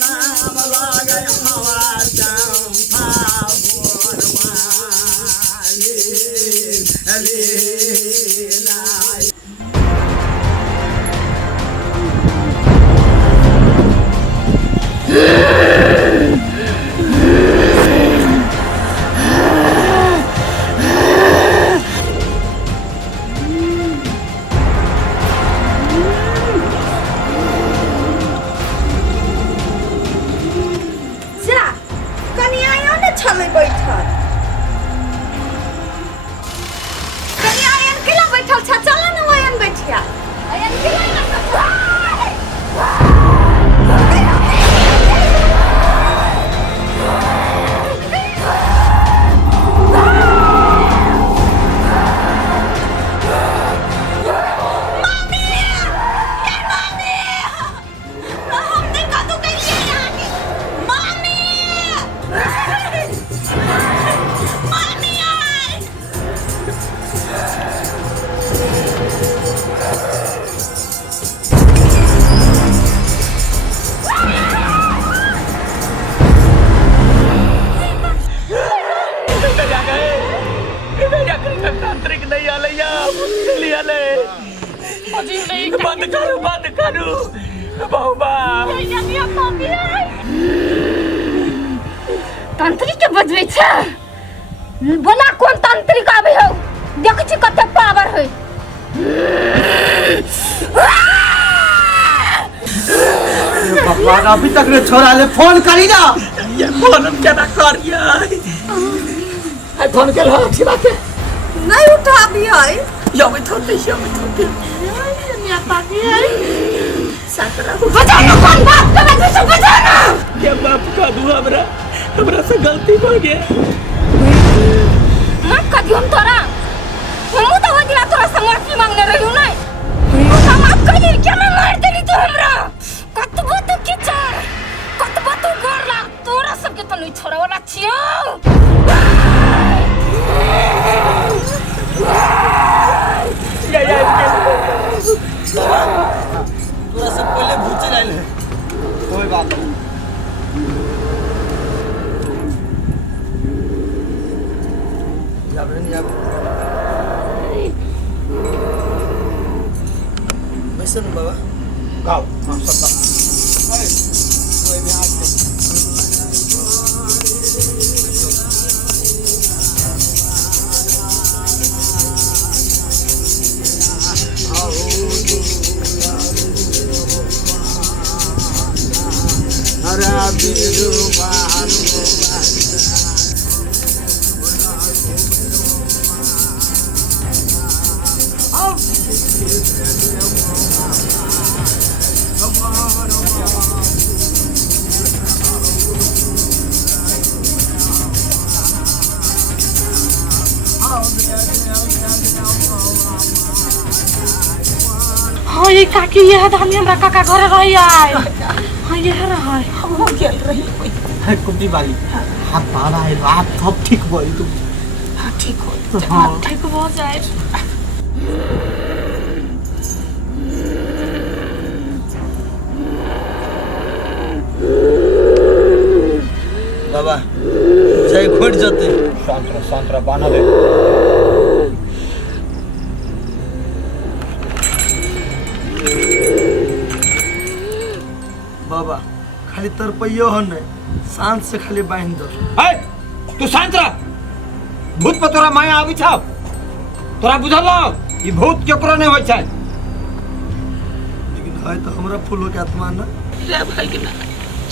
नाम लागे हवा चंपा बंद करू बहुबा तांत्रिक के बजबै छै बोला कोन तांत्रिक आबै हो देख छी कते पावर है भगवान अभी तक रे छोरा ले फोन करी ना ये फोन हम केना करिए आई फोन के लो अच्छी बात है नहीं उठाबी है यो में थोते या पानी है सातरा बजा ना कौन बाप का बजा से बजा ना के बाप का दू हमरा से गलती हो गया माफ कर दियो हम तोरा हम तो हो दिला तोरा से माफी मांगने रही हूं नहीं तो माफ कर दे क्या मैं मार देली तो हमरा कतबो तो किचर कतबो तो गोरला तोरा सब के तो नहीं छोड़े वाला छियो तोरा सब पहले भूत चलाइल है कोई बात नहीं याब बैसन बाबा गाओ हां सब कोई भी हाथ हाँ ये काकी ये है धामी हमरा काका घर रही आए हाँ ये है रहा है हो गेल रही है कुटी वाली हाथ पाला है रात सब ठीक बोली तू हां ठीक हो हाँ ठीक हो जाए बाबा जाई खोट जते संतरा बाना ले बाबा खाली तरपइयो हो न शांत से खाली बांध दो ए तू शांत रह भूत पर तोरा माया आबी छ तोरा बुझल ई भूत केकरो नहीं होय छै लेकिन है तो हमरा फूलों के आत्मा ना रे भाई के ना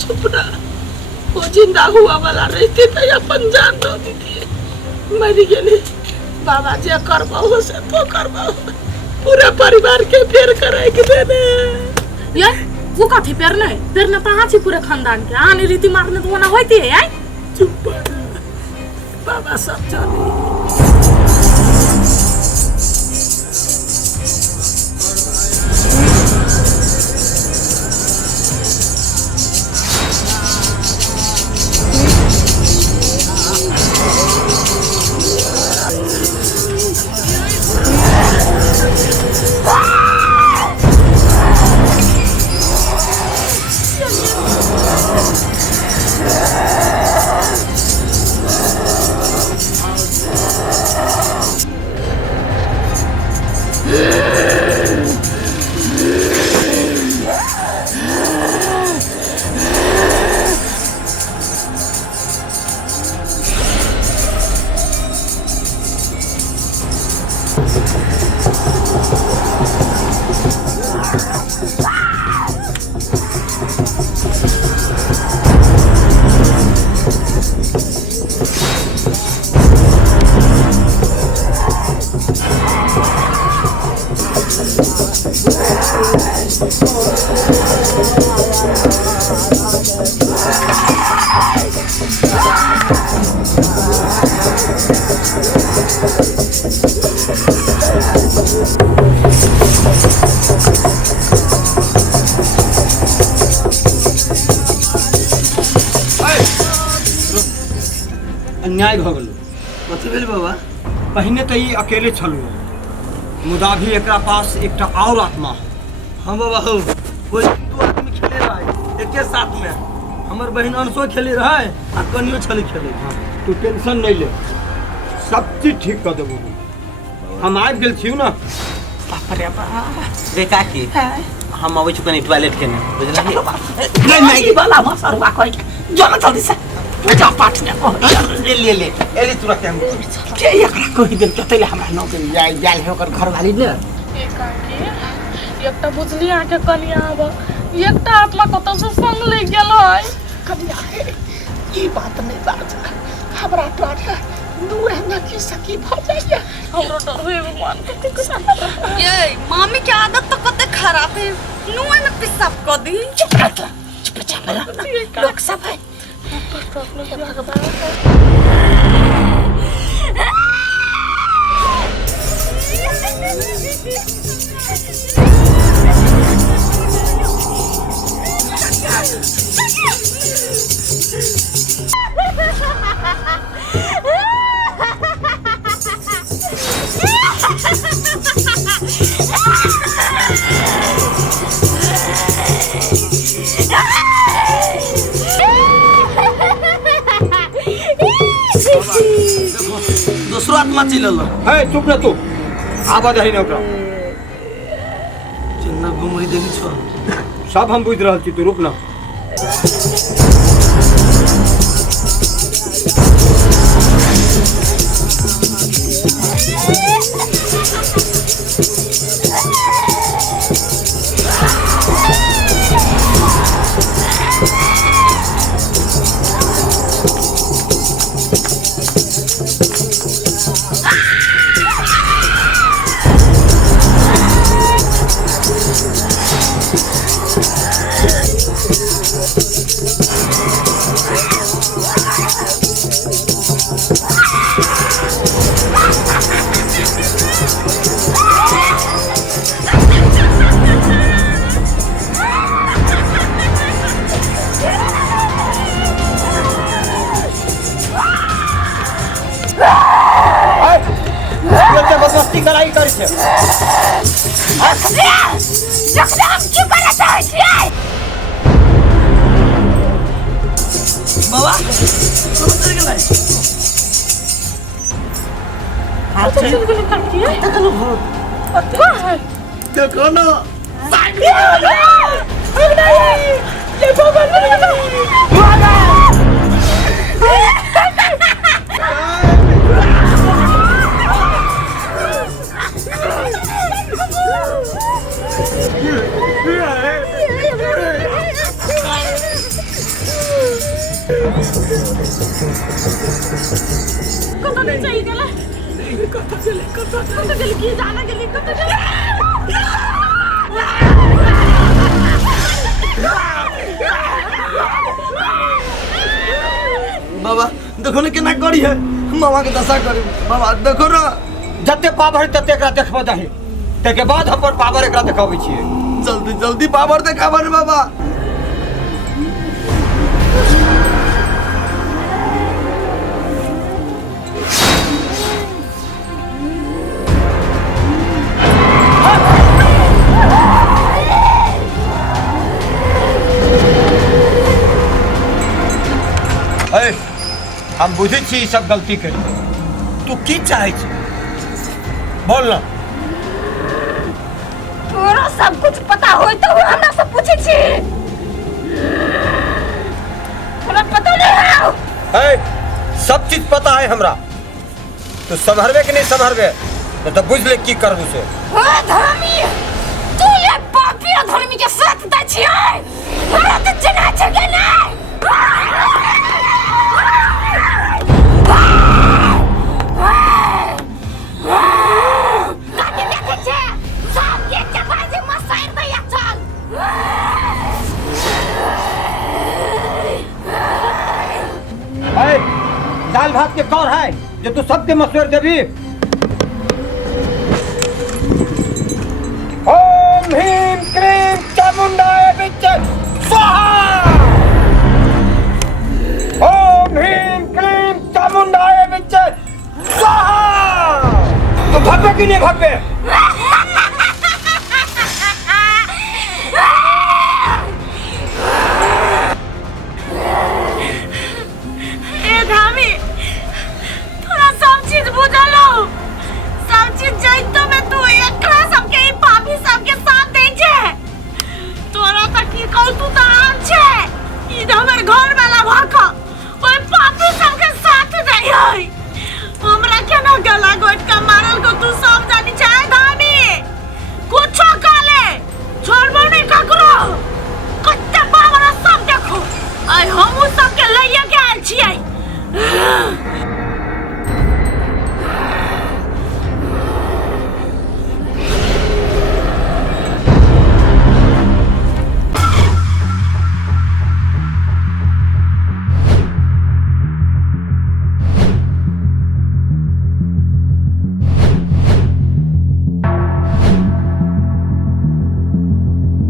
चुप ना वो जिंदा हुआ वाला रहते तो अपन जान दो दीदी मर गेले बाबा जे करबो से तो करबो पूरा परिवार के फेर करे के देने ये वो काठी पेरने कहाँ छी पूरे खानदान के आने रीति मारने तो ना होती है यार चुप बाबा सब जाने Ah! अन्याय भ गेल। कथी भेल बाबा? पहिने तऽ ई अकेले छलू, मुदा भी एकरा पास एकटा और आत्मा। हाँ बाबा हो, कोई दू आदमी खेले रहे एके साथ में। हमर बहन अंशो खेले रहे आ कनियो छली खेले। तू टेंशन नहीं ले, सब चीज ठीक कर देबो। हम आबि गेल छी ना। बाप रे बाप रे काकी, हम आबै छु कनी टॉयलेट के ने बुझला नहीं नहीं वाला मसरवा कोई जल्दी जल्दी से जा पाठ ने ले एली तुरंत हम के एकरा कहि देल कतैले हमरा नौकरी जाल है ओकर घर वाली ने। ए काकी एकटा बुझली आके कनिया आब एकटा आत्मा कतौ से संग ले गेल है। कनिया ई बात नहीं बाज हमरा टोट दूर न की सकी भ जाइए। हमरो डर होए भगवान कते कुछ। ये मामी की आदत तो कते खराब है, नुआ में पिसाब कर दी। चुप रह, चुप जा लोग सब है। हे भगवान दूसरो आत्मा चलल है। चुप रह तू, आवाज है ना ओकरा। चिन्ना घुमरी देखी छो, सब हम बुझ रहल छी, तू रुक ना। बदमाशी कराई करै छै। बाबा चल गेलै तो चल गेल काकी देखो ना ये बाबा कत नहीं चाहिए गेला कत गेल की जाना गेली कत गेल। बाबा देखो ना केना करी है, मामा के दशा करी। बाबा देखो ना जते पावर तते एकरा देखबा दही, ताके बाद हम पर पावर एकरा देखाबै छियै। जल्दी जल्दी पावर देखाबा रे बाबा। हम बुझै छी ई सब गलती करी। तू की चाहै छी बोल ना। तोरा सब कुछ पता होय तो हमरा से पूछे छी। हमरा पता नहीं है। सब चीज पता है हमरा। तू संभरबे कि नहीं संभरबे, तो बुझ ले की करबू से। ओ धर्मी, तू ये पापी धर्मी के साथ दै छियै। हमरा त चिन्हा छगे नहीं। काटी देखे छे सब के चबाजे मसाइर दैया चल। दाल भात के कौर है जो तू सबके मशवरे देबी। ओम ह्रीम क्रीम चामुंडाय विच्चे स्वाहा। ओम ह्रीम क्रीम चामुंडाय के नहीं भागबे